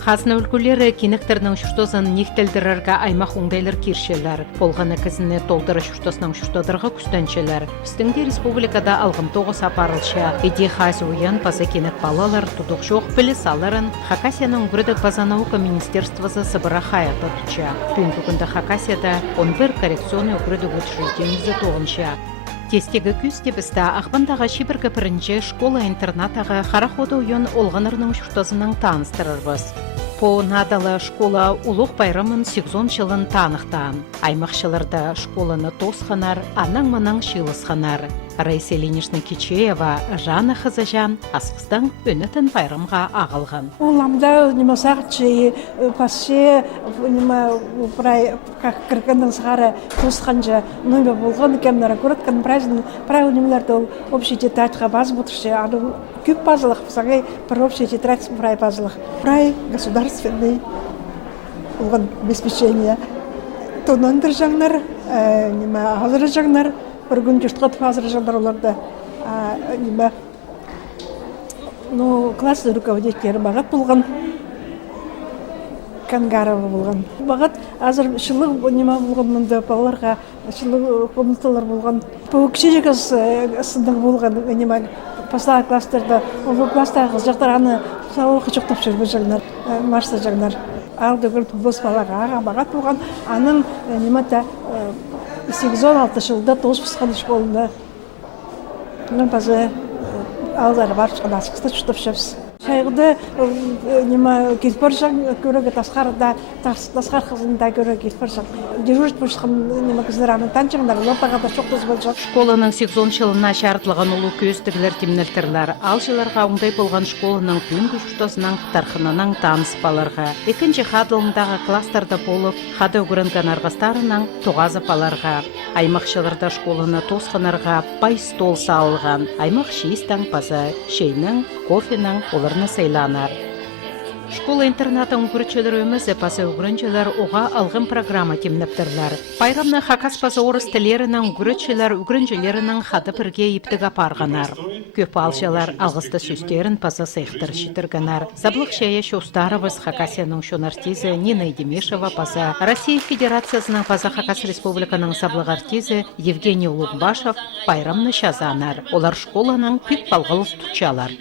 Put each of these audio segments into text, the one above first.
Хасны өлкөлері кенектерінің шүртозын нектелдірерге аймақ оңдайлар киршелер. Болғаны кізіне толдыры шүртосының шүртодырға күстенчелер. Үстіңде республикада алғым тоғыз апарылша. Эди хази уян паза кенек балалар тудық жоқ білі саларын Хакасияның үгірдік база наука министерствозы Сыбыра хаята тұча. Түйін бүгінді Хакасияда 11 коррекционный үгірдік учрежденімізі тоғынша. Тестегі күсте бізді ақпандағы шибіргі бірінші школа-интернатаға қарақоды ойын олғанырның шүртозының таныстырырбыз. По надалы школа улуқ байрамын 8 жылын танықтан. Аймақшыларда школаны тосқанар, анаң-манаң шилысқанар. Раиса Ильинична Кичеева, Жанна Хазажан, асқыстың өнітін байрамға ағылған. Оламда немасақчы, пасе, как кіргінің сығары тосқанжа, нөмі болған кемнара көріткін правил немелерді общий тетрадьға баз бұтыршы, аны көп базылық, сағай бір общий тетрадь прай базылық. Прай государственный болған обеспечение. Тонандыр жаңнар, азыры жаңнар, бір күн жүртқат фазыры жандар оларда класс руководителері бағат болған, Кангарова болған. Бағат азыр шылық болған мұнда балаларға шылық комнаталар болған. Бұл кіші сындық болған пастағы класстарда, ол класстағы жақтар аны сауылықы жоқтап жүрбі жағнар, марста жағнар. Алды бір тұбыс балаға аға бағат болған, аның 8-16 жылда тоғыз пысқан школында. Мен базы алдары бар шыққан асқысты жұтып шөпсі. Шайғыды кетпір жақ көрігі тасқарда, тасқар қызында көрігі кетпір жақ. Дежурит бұшықын кізіраның танчығындар, лопағада шоқтыз бұл жақ. Школаның 8 жылына шартылған ұлы көстігілер темнелтірлер. Ал жыларға оңдай болған школаның түнгі жұштозының тарқынының таныс баларға. Екінші қадылындағы кластарда болып, қады өгірінген арғыстарының тоғазы баларға. Аймақшыларда школаны тосқанарға бай стол салылған. Аймақ шейістің пазы, шейнің, кофенің оларны сайланар. Школа-интерната үңгірчелер өмізі пасы үгірінчелер оға алғын программа темнептірлер. Байрамны Хакас пасы орыс тілерінің үгірчелер үгірінчелерінің қады бірге ептігі апарғанар. Көп алшалар алғысты сөстерін пасы сайқтыр шетіргінар. Заблық шәйе шостарыбыз Хакасияның шон артизі Нина Едемешева пасы, Россия Федерациясының пасы Хакас Республиканың саблық артизі Евгений Улуғбашев байрамны шазанар. Олар школаның пик балғылыс тұтчалар.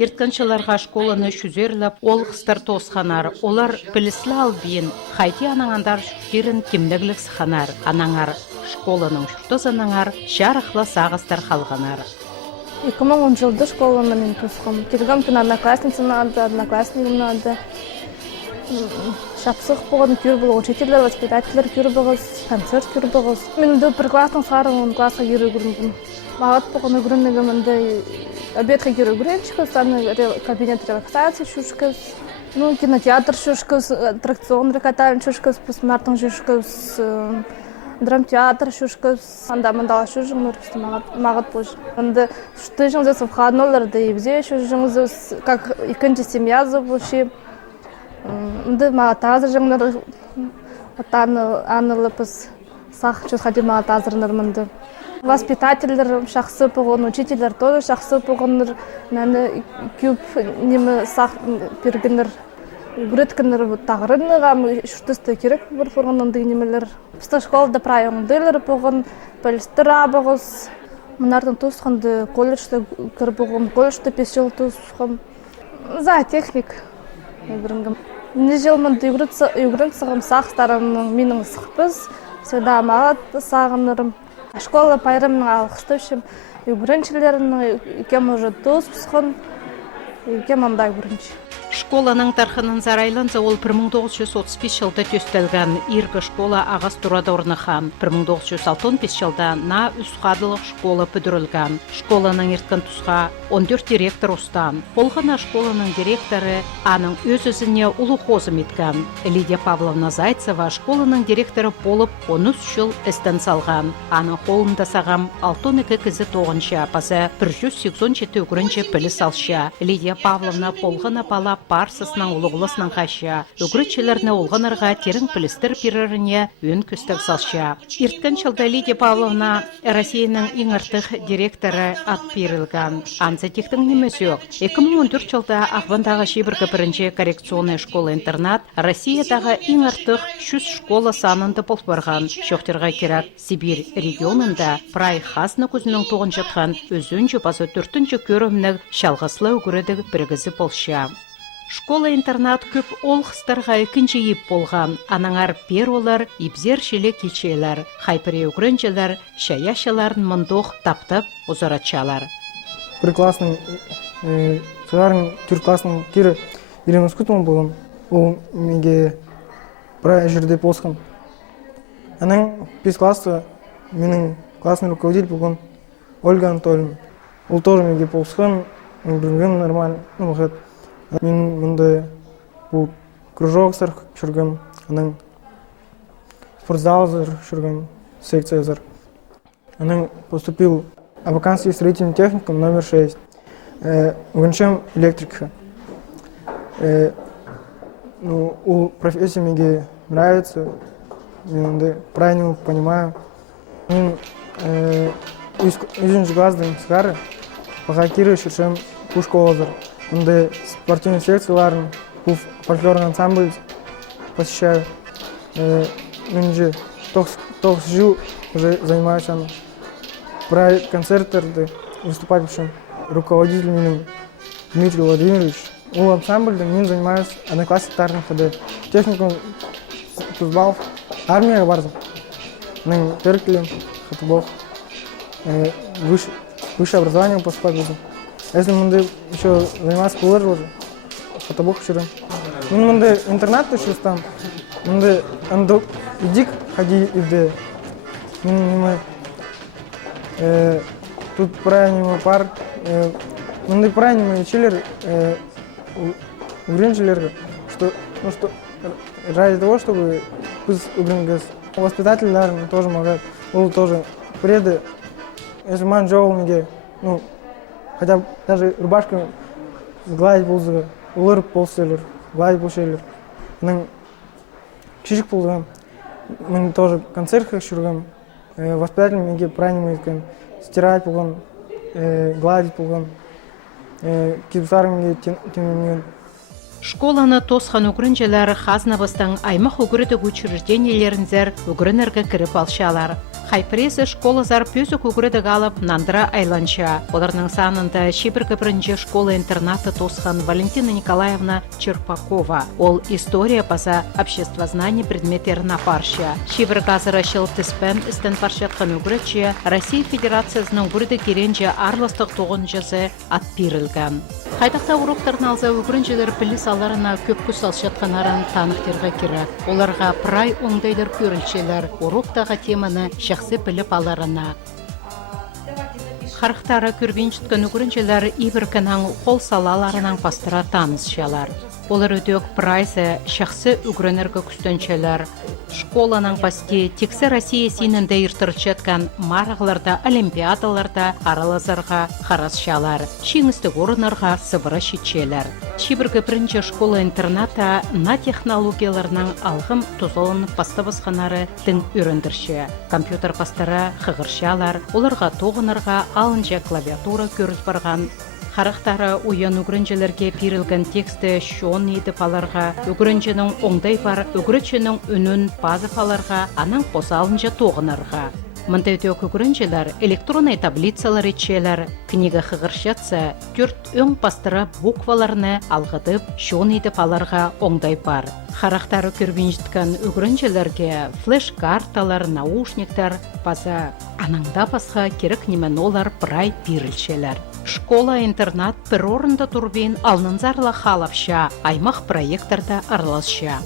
Ерткіншіларға школаны шүзерліп, ол қыстар тосқанар. Олар біліслі албейін, қайти анаңандар шүштерін кемдіглік сықанар. Анаңар школаның шүртіз анаңар, шарықлы сағыстар қалғанар. 2010 жылды школаны мен тосқым. Келгім түн одноклассницам нады, одноклассникам нады. Шапсық болған көр бұл, учителер, воспитателер көр бұғыз, концерт көр бұғыз. Мен бір класстың сарын 10 классқа кері көріндім. Мағат болған үгіріндігімінді обедқа кері көрінчікіз, кабинет релаксации шүшкіз, кинотеатр шүшкіз, аттракцион рекаталин шүшкіз, пысмартың шүшкіз, драмтеатр шүшкіз, анда-мандала шүшігім өркісті мағат болшы. Онды шүшті жыңызы входноларды ебзе шүшігіңізі, как екінші семья зубылшы. Онды мағат азыр жыңлар анылы пыс сақ жүз қадир мағат азырынырмынды. Воспитательдер шақсы бұғын, учителер тоже шақсы бұғыныр, мәні көп немі сақ бергінір, үгіреткінір тағырынныға, шүртісті керек бір бұрғынынды немелер. Бізді школда прайоңдылыр бұғын, пәлістір абығыз, мұнардың тұсқынды колледжді кір бұғын, колледжді 5 жыл тұсқын. Зоотехник бірінгім. Не жылмынды үгірін сығым сақстарының менің сықпыз, сөйда мағат сағынырым. Школа пайрамның алғысты үшін үгіріншілерінің кем уже дос бұсқын, кем андай үрінші. Школаның тархының зарайланса ол 1935 жылда төстелген иргі школа ағас тұрада орныхан. 1965 жылда на үсқадылық школа бүдірілген. Школаның ерткен тұсқа 14 директор ұстан. Қолғана школаның директоры аның өз-өзіне ұлы қозым еткен. Лидия Павловна Зайцева школаның директоры болып 13 жыл істен салған. Аның қолында сағам 6-2 кізі 9-шы апасы 187 үгірінші пілі салшы. Лидия Павловна қолғана бала барсысынан улуғылысынан қашы. Үгірітшілеріне олғанырға терің пілістір пиреріне өн күстік салшы. Ирткан жылда Лидия Павловна Россияның ең артық директоры ат берілген. Анзатектің немесі өк. 2014 жылда Ақвандағы шебіргі бірінші коррекционный школа-интернат Россиядағы ең артық 100 школа санынды болып барған. Шоқтырға керек Сибирь регионында прай хасны көзінің тоғын жатқан өзін жобасы 4-ші көрімнің шалғыслы өгіреді біргізі болшы. Школа-интернат көп ол қыстарға екінші еп болған. Анаңар пер олар, ипзер шеле кечелер, хайпыре өгірінжелер, шаяшаларын мұндық таптып ұзаратшалар. Бір классның, сығарын түр классның кері үйреніңіз күтім болған. Ол менге бір жерде болсқан. Аның 5 классы менің классный руководитель болған Ольга Анатольевна. Ол тоже менге болсқан, білген нормально. Мен мұнда бұл кружок сыр жүргім, аның спортзал сыр жүргім, секция сыр. Аның поступил Абаканский строительный техникум номер 6. Угончем электрика. Ол профессия мне нравится, я правильно понимаю. Мен үзінші классдың сығары, пока кері шершем бұл школазыр. Онда спортивный секцияларын, бұл фольклорный ансамбль посещаю. Мен уже 9 жыл уже занимаюсь. Про концерты выступать в руководитель менің Дмитрий Владимирович. Ол ансамбльді мен занимаюсь одноклассниктарының ходы. Техникум Тузбалов. Армияға бардым. Мен перкелем, Хатыбов. Высшее образование поступать буду. Если мындай еще заниматься болар уже, Хатыбов жүрем. Мен мындай интернатты шестам. Мындай андық идик ходи ивде. Мен тут правильный пар. Мындай правильный челер угренчелерге, что ради того, чтобы біз угренгіз. Воспитательдер тоже могут. Ол тоже преды. Если ман жоғыл неге, хотя бы даже рубашку гладить болзығы, улырып болсылер, гладить болшелер. Мен кішік болдығым. Мен тоже концертқа жүргім. Воспитатель менге правильный екен. Стирать болған, гладить болған. Кипсарым менге темемен. Школаны тосқан үгірінжелер Хазнабыстың аймақ үгірідік учреждениелерінзер үгірінерге кіріп алшалар. Хайпресі школазар пөзік үгірідік алып нандыра айланша. Оларның санында шебіргі бірінші школа-интернаты тосқан Валентина Николаевна Черпакова. Ол история паса обществознание предметтерін апарша. Шебіргі азыры шыл тіспен істен паршатқан үгірітші Россия Федерациясының үгіріді керенже арлыстық тоғын жазы ат берілген. Қайдақта уроктарын алза үгірінжелер біліс аларына көп күс алшатқанарын танықтырға керек. Оларға прай оңдайлар көрілшелер, уроктағы теманы шақсы біліп аларына. Қарықтары көрген жүткен үгірінжелер ибіркінің қол салаларынан пастыра танысшалар. Олар өтек прайсы шақсы үгірінергі күстеншелер. Школаның пасте тексі Россия сенінде ертірчеткен марағыларда, олимпиадаларда аралазарға қарасшалар. Шеңістік орынарға сыбыры шетшелер. Шебіргі бірінші школа-интерната на технологияларының алғым тұзылын пасты басқанары тің үріндірші. Компьютер пастары қығыршалар, оларға тоғынырға алынжа клавиатура көріз барған. Қарақтары ойын үгірінжелерге перілген тексті шон едіп аларға, үгірінженің оңдай бар, үгірінженің үнін базып аларға, аның қоса алынжа тоғынарға. Мындай төк үгірінжелер электронный таблицалар етшелер, книга қығыршатса, түрт өң пастыры букваларыны алғыдып, шон едіп аларға оңдай бар. Қарақтары көрбен жеткен үгірінжелерге флеш-карталар, наушниктар, база анаңда басқа керек немен олар прай берілшелер. Школа-интернат бір орында турбен алнынзарла халапша, аймақ проекттарда араласша.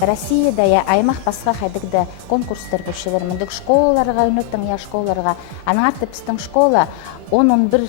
Россияда я аймақ басқа қайдыгды конкурстар көшелер мүндік школаларға, өнөттің я школаларға. Аның арты пістің школа 10-11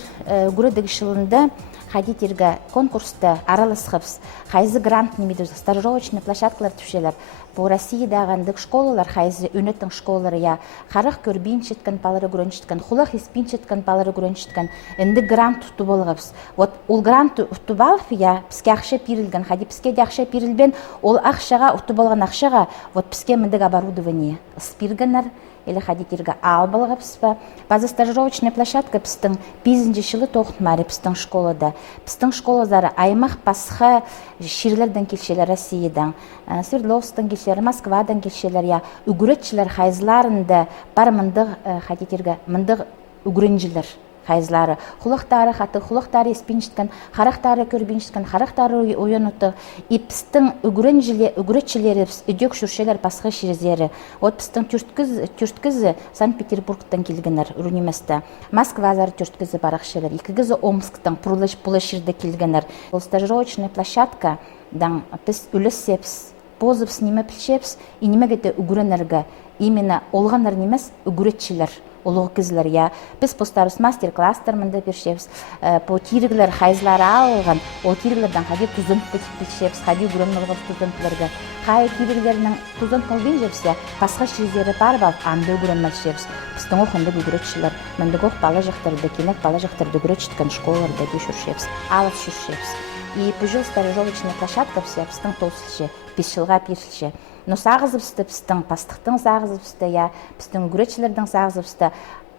үгірідігі шылында хадитерге конкурста араласқыбыз, хайзы грант немеді, стажировочный площадкалар түшелер. По Россиядағы андық школалар, хайзы өнеттің школалары, я қарық көрбейін шеткен палары көріншіткен, хулақ еспейін шеткен палары көріншіткен, енді грант ұтты болғыбыз. Вот ол грант ұтты балып, я піске ақша пирілген, хади піске де ақша пирілбен, ол ақшаға, ұтты болған ақшаға, вот піске міндік оборудование спиргенер, или хадитерге албалғыбыз ба. Базы стажировочная площадка пістің 5-нче жылы тоқтмары пістің школада. Пістің школазары аймақ пасха ширлерден келшелер Россиядан, Свердловскдан келшелер, Москвадан келшелер, я үгіретшілер хайзларында бар мындық хадитерге мындық үгіренжілер хайзлары. Хулақтары хаты, хулақтары еспеншіткен, харақтары көрбеншіткен, харақтары ойынуты. И пістің үгіретшілері, үдек шүршелер пасха ширезері. Вот пістің түрткізі Санкт-Петербургтан келгенер үрінеместі. Москвазары түрткізі барақшелер. Екігізі Омсктан пұлышырды келгенер. Ол стажировочная площадка, біз үлісепс, позыпс неме пілшепс, и немегеті үгіренерге. Именно олғанар немес үгіретшілер. Олығы кізлер, я. Біз постарыз мастер-кластар мында бершепс, по тиргілер хайзлары алған, ол тиргілерден қади тұзын пілшепс, қади үгірімін олғыз тұзын пілерге. Қай тиргілерінің тұзын пілген жепсе, пасқа шизері бар бал, анды үгірімін шепс. Біздің оқынды үгіретшілер, міндік оқ бала жақтарды, кенек бала жақтарды үгіретшіткен школаларда бешүршепс, алып шүршепс. И пүжіл стажировочная площадка все, біздің толсылшы, 5 жылға першілші. Но сағызыбысты пістің, пастықтың сағызыбысты, я пістің үгіретшілердің сағызыбысты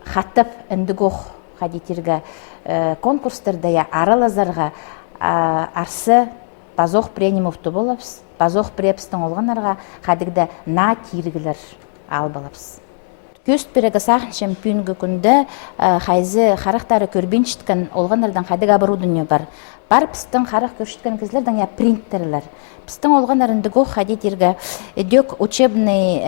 хаттып үндік оқ хадитерге конкурстарды, я аралазарға арсы базоқ пренімовты болапс, базоқ препістің олғанарға хадигді на тиргілер албалапс. Көст берегі сағын шемпионғы күнді хайзы қарақтары көрбеншіткен олғанырдан қадыг оборудование бар. Бар пістің қарақ көршіткен кізлердің принтерлер. Пістің олғанырынды ғоқ хадитерге дөк учебный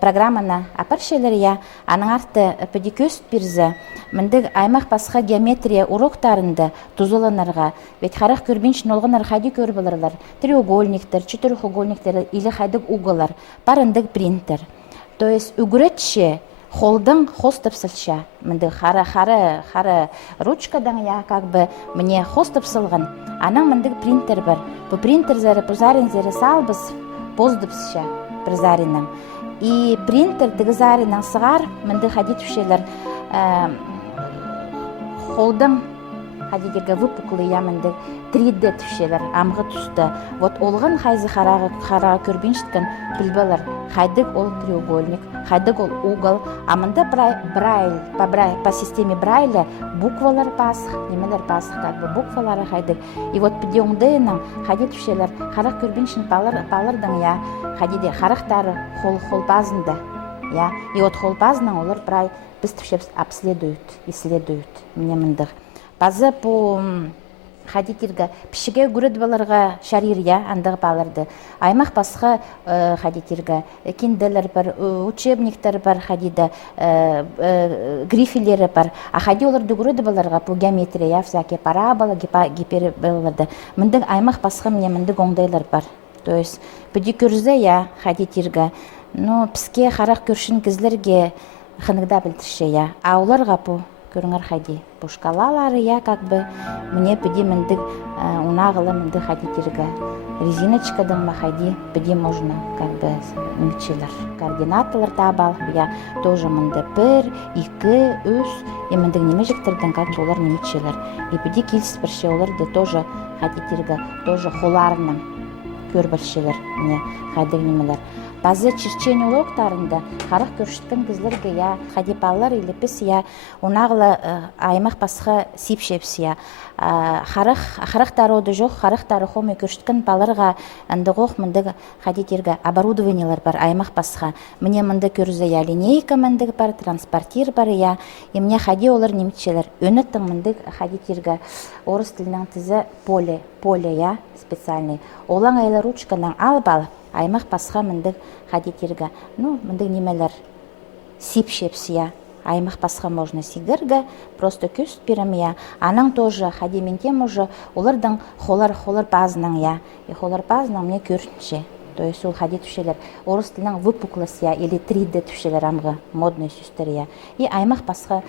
программана апаршелер, я аның арты пөді көст берзі міндік аймақ пасқа геометрия уроктарында тұзоланарға. Ведь қарақ көрбеншін олғаныр хади көрбілерлер, треугольниктер, четырехугольниктер или хадыг уголар, барындық принтер. То есть үгіретші холдың хостыпсылша, мінді қары ручкадан, я как бы мне хостыпсылған, аның міндік принтер бар. Бұл принтер зәрі пұзарин зәрі салбыз поздыпсыша призаринам. И принтер дігі заринан сығар, мінді хади түшелер холдың хадидерге выпуклы ямынды 3D түшелер, амғы түсті. Вот олғын хайзы қараға көрбеншіткен білбелер. Хайдық ол треугольник, хайдық ол угол. Амында Брайль, по системе Брайля буквалар пасық, немелер пасық, как бы буквалары хайдық. И вот педиондайынан хади түшелер, қарақ көрбеншін палырдың, я, хадиде қарақтары хол базында. Я. И вот хол базынан олар Брайль біз түшепс исследуют, мне мындық. Базы по хадитерге пішіге көреді баларға шарир, я, андығы баларды. Аймақ басқа хадитерге кинделер бар, учебниктер бар, хадида грифелері бар. А хади оларды көреді баларға по геометрия, я, всякие парабола, гиперболаларды. Міндік аймақ басқа мне міндік оңдайлар бар. То есть, бүді көрізі, я, хадитерге, но піске қарақ көршін кізлерге қынығда білдірші, я. А оларға по көріңір хади. По шкалалары, я как бы мне піде міндік унағылы міндік хадитерге. Резиночкадан хади піде можно как бы мülчелер. Координаталар табал, я тоже мінде 1, 2, 3, и міндік немежектерден как олар немülчелер. И піде келсіз бірше оларды тоже хадитерге, тоже холарным көрбіршелер, не хадиг немелер. Базы черчение уроктарында қарық көршіткен кізлерге, я, хадипалар или піс, я, унағылы аймақ басқа сипшепс, я. Қарықтары оды жоқ, қарықтары хоме көршіткен баларға әнді ғоқ міндігі хадитерге оборудованиялар бар аймақ басқа. Мне мінде көрізі, я, линейка міндігі бар, транспортир бар, я, и мне хади олар немітшелер. Өнеттің міндігі хадитерге орыс тілінің тізі поле, я, специальный. Олан айлы ручкадан алып алып, аймақ басқа міндік хадитерге, ну, міндік немелер сипшепс, я. Аймақ басқа можно сигерге, просто көст берем, я. Аның тоже хадиментем уже олардың холар базынан, я. И холар базынан мне көрінше. То То есть ол хади түшелер орыс тілінің выпуклость я или 3D түшелер амғы модный сүстер я. И аймақ басқа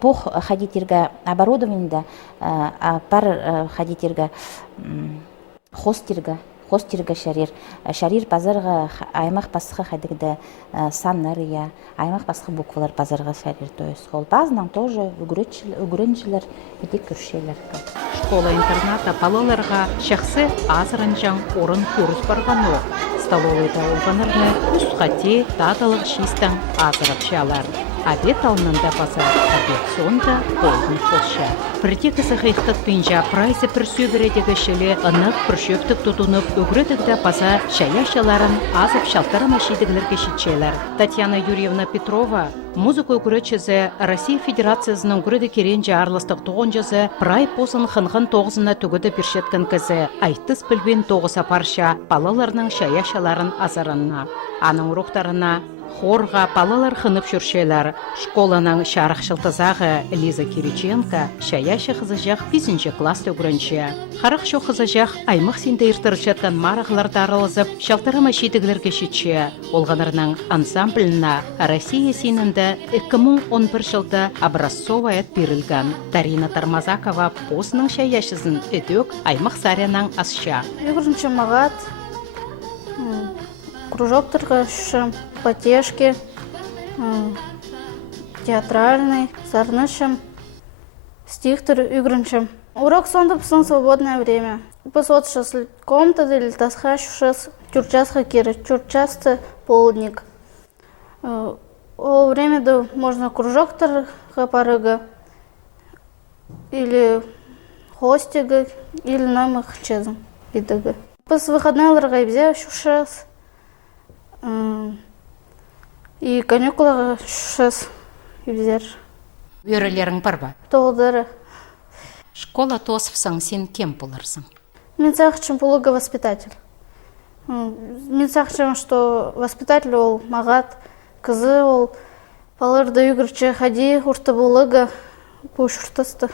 пох хадитерге оборудованиеда пар хадитерге хостирге шарир базарға аймақ басқа хадигде саннар я аймақ басқа буквалар базарға шарир. То есть ол базынан тоже үгіріншілер иди күршелер. Школа-интерната балаларға шақсы азырынжан орын көріс барғаны. Столовыйда олғанырны үз қате таталық шистан азырып шалар. Обед алынында баса, обед сонда болғын қолша. Бірде кісі қиқтық пенжа прайсы пірсөбіредегі шілі ынық піршөптік тұтынып, өгіретігді баса шаяшаларын азып шалтарым әшейдігілерге шетчелер. Татьяна Юрьевна Петрова музыка өгіретшізі Россия Федерациясының өгіреді керенже арлыстық тоғынжызы прай посын қынғын тоғызына түгіді біршеткен кізі айтыс білбен тоғыса парша балаларының шаяшаларын азарынна. Аның ұрықтарына хорға балалар қынып жүршелер. Школаның шарықшылтызағы Лиза Кириченко шаяшы қызыжақ 5-ші класс өгірінші. Қарық шо қызыжақ аймық сенде ертір жатқан марағыларды аралызып, шалтарым әшетігілерге шетші. Олғанырның ансамбліна Россия сенінді 2011 жылда образцовая берілген. Дарина Тармазакова посының шаяшызын өтөк аймық саряның асша. Өгірінші мағат, кружоктарға шым, потешки, театральный, сарнышем, стихтер, игрынчем. Урок сонда псын свободное время. Пысот шас комната или тасха шас тюрчасха кира, тюрчасты полдник. О время да можно кружоктор парыга или хостига или намых чезом. Пыс выходной взял шас. И каникулаға шас үйдер. Өрелерің бар ба? Тоғылдары. Школа тосыпсың, сен кем боларсың? Мен сақшым полуга воспитатель. Мен сақшым, что воспитатель ол мағат, кызы ол баларды үйгірчі хади ұрты болуға пұшыртысты.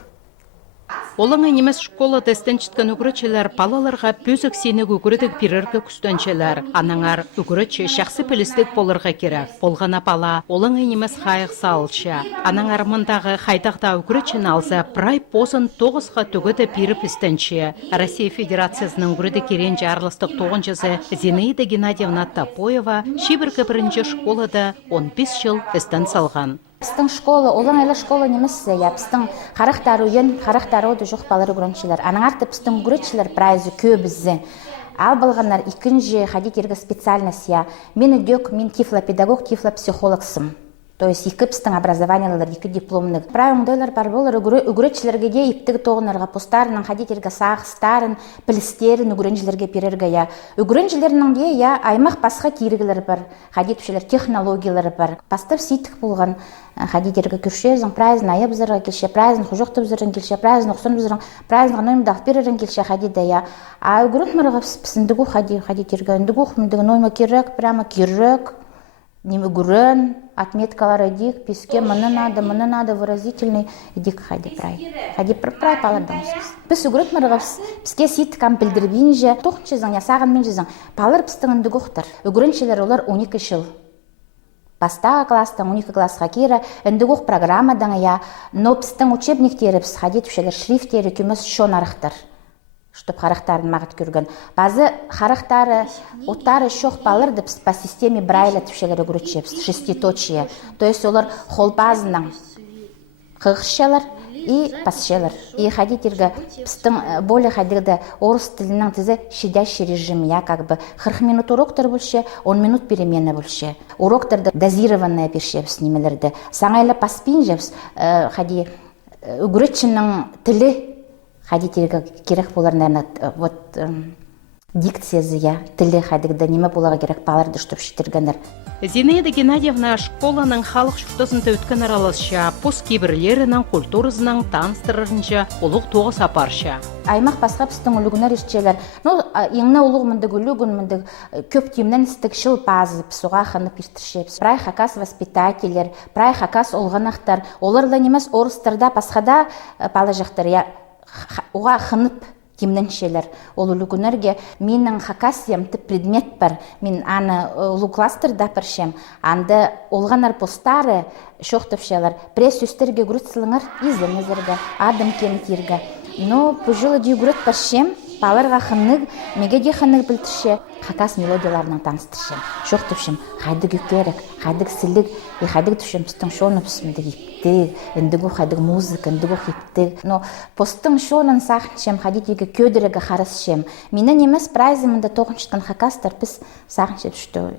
Олыңа немес школа тестен чіткен үгірітшілер балаларға бөзік сенік үгірітік біріргі күстеншілер. Анаңар үгірітші шақсы пілістік болырға керек. Болғана бала, олыңа немес қайық салылшы. Анаңар мұндағы қайдақта үгірітшін алса, прай посын 9-ға түгіді біріп істенші. Россия Федерациясының үгіріді керен жарлыстық 9-жызы Зинаида Геннадьевна Топоева шибіргі бірінші школада 15 жыл істен салған. Пістің школа, олың әлі школа немесі, я пістің қарақтары өді жоқ балары үгіріншілер. Анаңарты пістің үгіріншілер прайзы көбізі. Ал болғандар икінжі хадитергі специальность я. Мен тифлопедагог, тифлопсихологсым. То есть екі пістің образованиялар, екі дипломның. Прайыңдайлар бар болар, үгіріншілерге де иптігі тоғынарға постарының хадитергі сағыстарын, пілістерін үгіріншілерге перерге я. Үгіріншілерінің де я аймақ басқа керігілер бар, хадитушілер технологиялары бар. Бастып сейтік болған хадитергі күршезің, прайзын айып зырға келше, прайзын құжоқты бұзырын келше, прайзын ұқсын бұзырын, прайзын ғанойымдақ берерін келше хадида я. А үгірін мұрға пісіндігі хадитергі, үндігі ұқымдығы нойма керек, прямо керек. Неме гурен, отметкалары дик, песке, мыны надо, выразительный, дик хади прай. Хади прай паладамсыз. Біз үгірет мұрығыз, піске сейт кам білдірбейін же, тоқчызың, ясағын мен жызың, палыр пістің үнді ғықтыр. Үгіріншелер олар 12 жыл. Бастағы кластың 12 классқа кері, үнді ғық программадан я, но пістің учебниктері піс, хади түшелер, шрифтері күміс шон арықтыр. Чтоб харақтарын мағыт көрген. Базы харақтары, оттары шоқ балырды по системе Брайля түшелері көрітшеп, шеститочие. То есть олар холбазының қығышшалар и пасшалар. И хадитергі пістің более хадирді орыс тілінің тізі шидящий режим. Я как бы 40 минут уроктар бөлше, 10 минут перемена бөлше. Уроктарды дозированная бершепс немелерді. Саңайлы паспин жепс, хади үгіретшінің тілі хадитерге керек болар, наверное, вот дикциясы, я, тілі хадигда неме болаға керек баларды штоп шетергендер. Зинаида Геннадьевна школаның халық шүртасында өткен араласша, пос кейбірлерінің культурызының таныстырырынша олық тоғы сапарша. Аймақ басқа пістің үлігінер ішчелер. Еңіне олық мүндік үлігін мүндік көп түйімнен істік шыл базы пісуға қанып ертіршеп. Прай хакас воспитателер, прай хакас олғанақтар. Оларда немес орыстарда, басқада палы жақтар. Оға қынып Кимненшелер. Ол үлігінерге менің хакасиям тіп предмет бар. Мен аны улу кластерда паршем. Анды олғанар постары шоқтыпшелер. Пресс үстерге грудсылыңар изленізерге, адым кенетірге. Но бұжылы дей груд паршем, баларға қынныг, мегеде қынныг білтірше, хакас мелодияларының таныстыршем. Шоқтыпшем, қайдық үкерік, қайдық сілік, қайдық түшем пістің шоны пісімді ептік, ендігі қайдық музыка, ендігі ептік. Но постың шонын сақыншем, қайдетегі көдірігі қарысшем. Менің емес прайзымында тоғыншытқан хакастар піс сақыншеп үшті.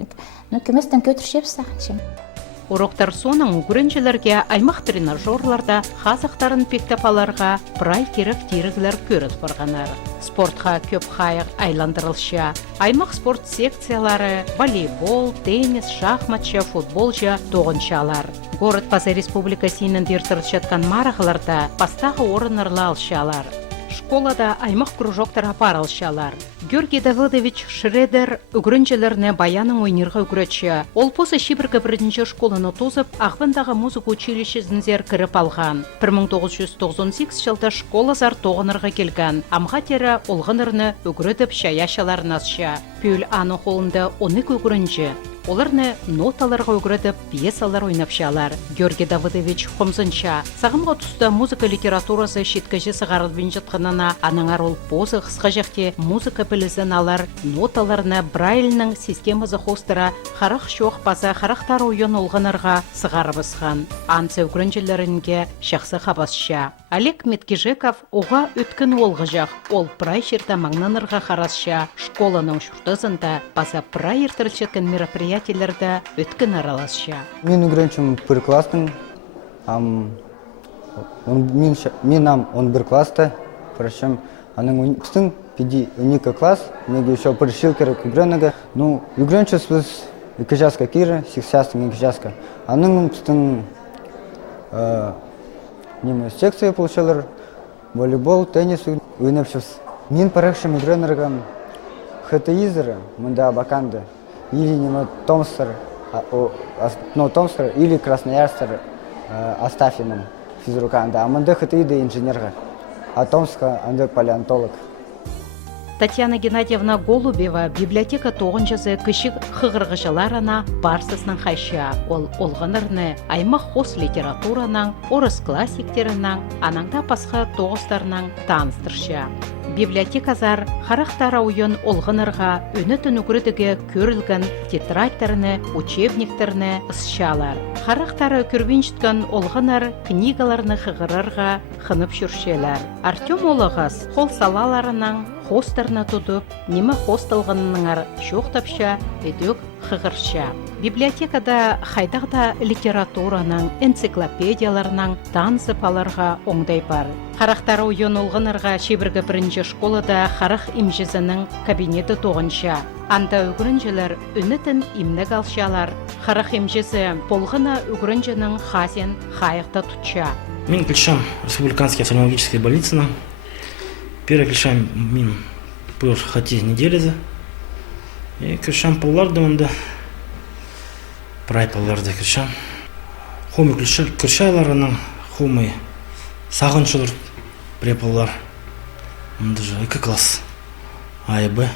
Но көместен көтіршеп сақыншем. Уроктар соның үгірінчілерге аймақ тренажерларда қазақтарын пектапаларға прай керек тирігілер көріс барғанар. Спортқа көп қайық айландырылшы. Аймақ спорт секциялары, волейбол, теннис, шахматшы, футболшы, тоғыншалар. Город Паза Республикасының дертіріс жатқан марағыларда пастағы орынырла алшалар. Школада аймақ кружоктар апарылшалар. Георгий Давыдович Шредер үгірінчілеріне баяның ойнырға үгіретші. Ол посы Шибіргі бірінші школаны тозып, Ағбындағы музыка училищесінзер кіріп алған. 1998 жылда школа зар тоғынырға келген. Амға тері олғынырны үгіретіп шаяшаларын асша. Пүл аны қолында 12 үгірінчі. Оларны ноталарға үгіретіп пьесалар ойнапшалар. Георгий Давыдович Хомзынша. Сағымға тұста музыка литературасы шеткіжі сығарылбен жатқанына анаңар ол позы қысқа жақте музыка білізін алар ноталарына Брайльның системазы хостыра қарақ шоқ база қарақтар ойын олғанарға сығарыбысқан. Ансы үгірінжілерінге шақсы қабасша. Олег Меткежеков оға өткін олғы жақ. Ол прайшерді маңнанырға қарасша. Школаның шұртызында база прайер тірілшеткен мероприятиялерді өткін араласша. Мен үгірінчім бір кластың. Мен 11 класты. Причем аның біздің пиди 12 класс, неге еще пришил керек үгірінігі. Ну, үгірінчі біз екі жасқа кері, сексястың екі жасқа. Аның біздің секция получалар, волейбол, теннис ойнапшыз. Мен парақшым үгірініргім хтизірі, мұнда Абаканды, или неме Томстер, или Красноярстер Астафиным физруканда, а мұнда хтиді инженерға, а Томска аңды палеонтолог. Татьяна Геннадьевна Голубева библиотека тоғынжызы кішік қығырғышыларына барсысының қайша. Ол олғанырны аймақ хос литератураның, орыс классиктерінің, анаңда пасқа тоғыстарының таныстыршы. Библиотеказар харақтара ойын олғанырға өнітін үгірдігі көрілген тетрадьтеріні, учебниктеріні ысшалар. Харақтары көрбен жүткен олғаныр книгаларыны қығырырға қынып жүршелер. Артем олығыз қол салаларының хостарына тұдып, немі хостылғыныңар шоқтапша, өдік қығырша. Библиотекада қайдағда литератураның, энциклопедияларының танысыпаларға оңдай бар. Қарақтары ойын олғынырға шебіргі бірінші школада қарақ имжізінің кабинеті тоғынша. Анда үгірінжілер үнітін имнік алшалар. Қарақ имжізі болғына үгірінжінің хазен қайықта тұтша. Мен клещам республиканской офтальмологической больницы. Первый клещам мен был хати недели. И клещам полларды онда. Прай полларды клещам. Хоми клещайларының хоми сағыншылыр препалар. Онда же екі класс. А и Б.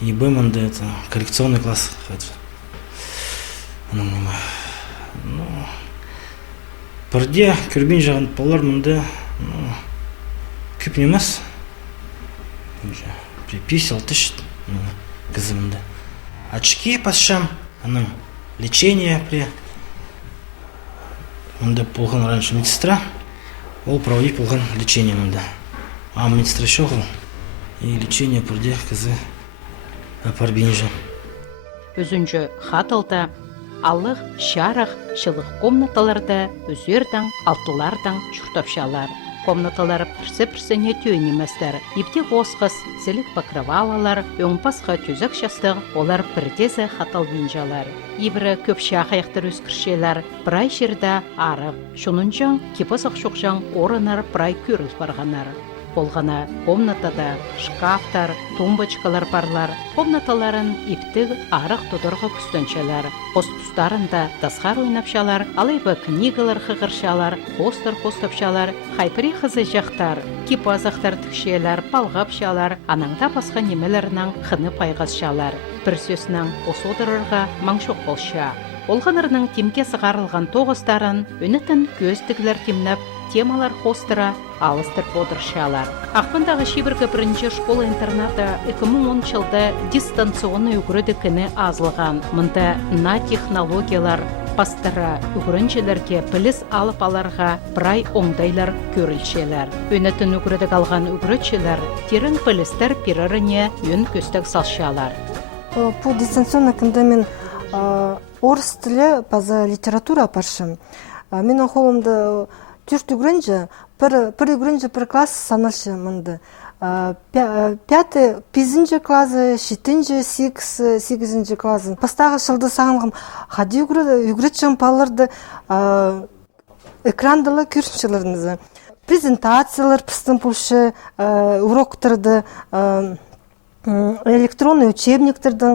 И Б монда это коррекционный класс. Ну, бірде көрбен жағын полар мұнда көп немес. Приписал тыш кызымды. Очки пасшам, аның лечение при. Мұнда полған раньше медсестра, ол проводить полған лечение мұнда. А медсестра шоғыл и лечение бірде кызы апарбенжі. Өзінжі хатылда алық, шарақ, шылық комнаталарда өзердің, алтылардың шұртапшалар. Комнаталары пірсе-пірсене түйінеместер. Епте ғосқыз, зілік покрывалалар, өңпасқа түзік шастық, олар бірдезі хатал бенжалар. Ибірі көп шақаяқтыр өскіршелер, бірай жерді арық. Шынынжан, кепасық шоқжан орынар бірай көріл барғанар. болғаны. Комнатада шкафтар, тумбочкалар барлар. Комнаталарын иптиг арық тұдырғы күстөнчелер. Қостустарында тасқар ойнапшалар, алайбы книгалар хығыршалар, постер қостапшалар, хайпри қызы жақтар, кипазақтар тікшелер, палғапшалар, анаңда басқа немелерінің қыны пайғазшалар. Бір сөзінің осы отырырға маңшоқ болша. Олғанырының темке сығарылған тоғыстарын үнітін көздігілер темнеп, темалар қостыра алыстыр бодыршалар. Ақпындағы шебіргі бірінші школа-интернаты 2010 жылда дистанционы үгіріді күні азылған. Мұнда на технологиялар пастыра үгіріншелерге біліс алып аларға бірай оңдайлар көрілшелер. Үнітін үгіріді қалған үгіріншелер терін білістер періріне өн көстік салшалар. По дистанционно, когда мен орыс тілі база литература паршым. Мен қолымда түрт үгірінжі, бір үгірінжі бір класс саналшы мұнды. Пятый классы, шетінші, сегізінші классы. Пастағы шылды сағынғым, қади үгіретшім палырды экрандылы көршіншілеріңізі. Презентациялар пістің пұлшы, уроктырды, электронный учебниктердің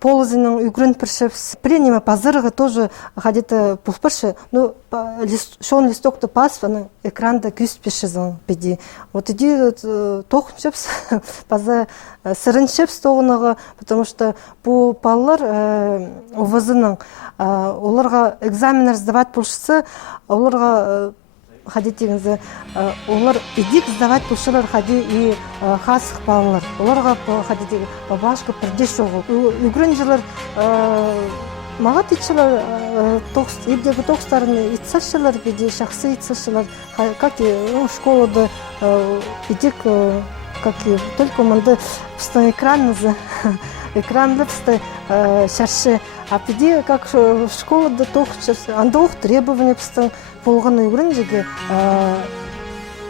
полозының үгірін піршіпс. Пренема пазырығы тоже қадеті пұлпыршы. Шон листокты пас, экранда күспешізің беді. Вот иди тоқыншіпс, паза сырыншіпс тоғынығы, потому что бұл палылар ұвызының оларға экзаменер сдават пұлшысы, оларға Хадитеңізі, олар идик сдавать пұлшылар хади и хасық балалар. Оларға хадитегі бабашқа бірдеш жоғы. Үгірін жылар мағат итшылар, ебдегі тоқстарын итсашылар, беде шақсы итсашылар. Как и школада идик, как и только манды пістің экранды пісті шаршы. А беде как школада тоқчасы, анда оқ требования пістің болған үгіріндегі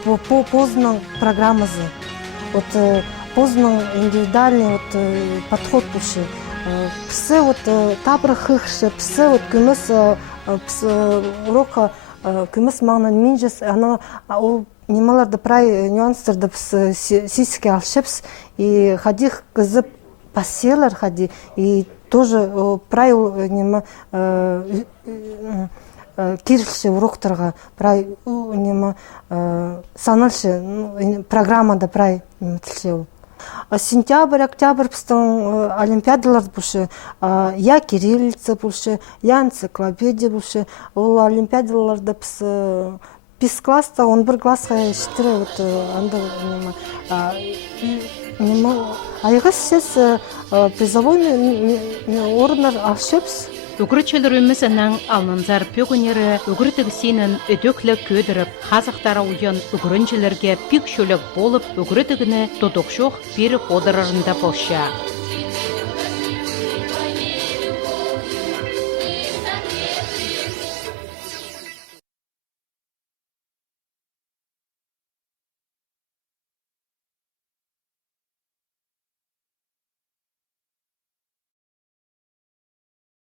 по поздның программазы. Поздның индивидуальный подход бұшы. Пісі табыр қықшы, пісі күміс уроқа күміс маңнан мен жас, ол немаларды прай нюанстарды сиске алшепс, и хади қызып паселар хади, и тоже прай нема кирилше уроктарға прай саналшы программада прай тілше. Сентябрь, октябрь пістің олимпиадалар бұшы, я кириллица бұшы, я энциклопедия бұшы. Ол олимпиадаларда піс класста, 11 классқа шеттірі айғы сіз призовой орындар алшепс. Үгірчелер өмізінің алнынзар пөгінері үгіртігі сенін өдөклі көдіріп, қазақтары ойын үгіріншелерге пик шөлік болып, үгіртігіні тұдықшоқ беріп одырарында болша.